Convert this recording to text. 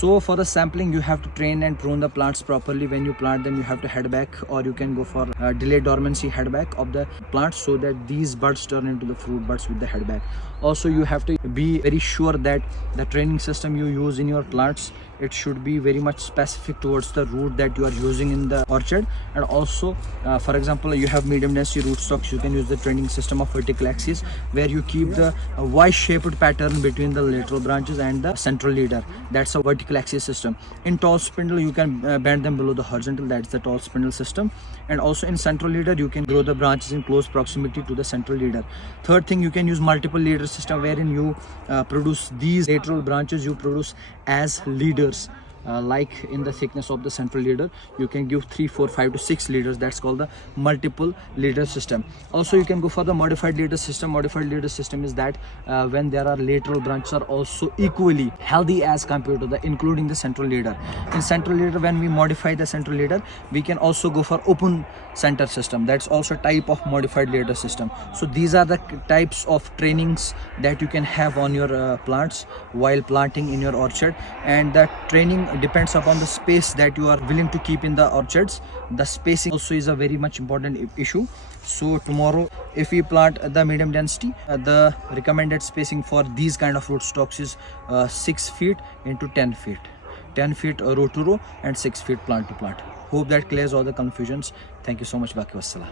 So for the sampling, you have to train and prune the plants properly. When you plant them, you have to head back, or you can go for delayed dormancy head back of the plants, so that these buds turn into the fruit buds with the head back. Also, you have to be very sure that the training system you use in your plants, it should be very much specific towards the root that you are using in the orchard. And also, for example, you have medium density rootstocks, you can use the training system of vertical axis, where you keep the Y shaped pattern between the lateral branches and the central leader. That's a vertical axis system. In tall spindle, you can bend them below the horizontal. That's the tall spindle system. And also in central leader, you can grow the branches in close proximity to the central leader. Third thing, you can use multiple leader system, wherein you produce these lateral branches, you produce as leaders. Like in the thickness of the central leader, you can give 3, 4, 5 to 6 leaders. That's called the multiple leader system. Also, you can go for the modified leader system. Modified leader system is that when there are lateral branches are also equally healthy as compared to the including the central leader. In central leader, when we modify the central leader, we can also go for open center system. That's also type of modified leader system. So these are the types of trainings that you can have on your plants while planting in your orchard. And that training depends upon the space that you are willing to keep in the orchards. The spacing also is a very much important issue. So tomorrow, if we plant the medium density, the recommended spacing for these kind of rootstocks is 6 feet into 10 feet. 10 feet row to row and 6 feet plant to plant. Hope that clears all the confusions. Thank you so much. Baki wassalam.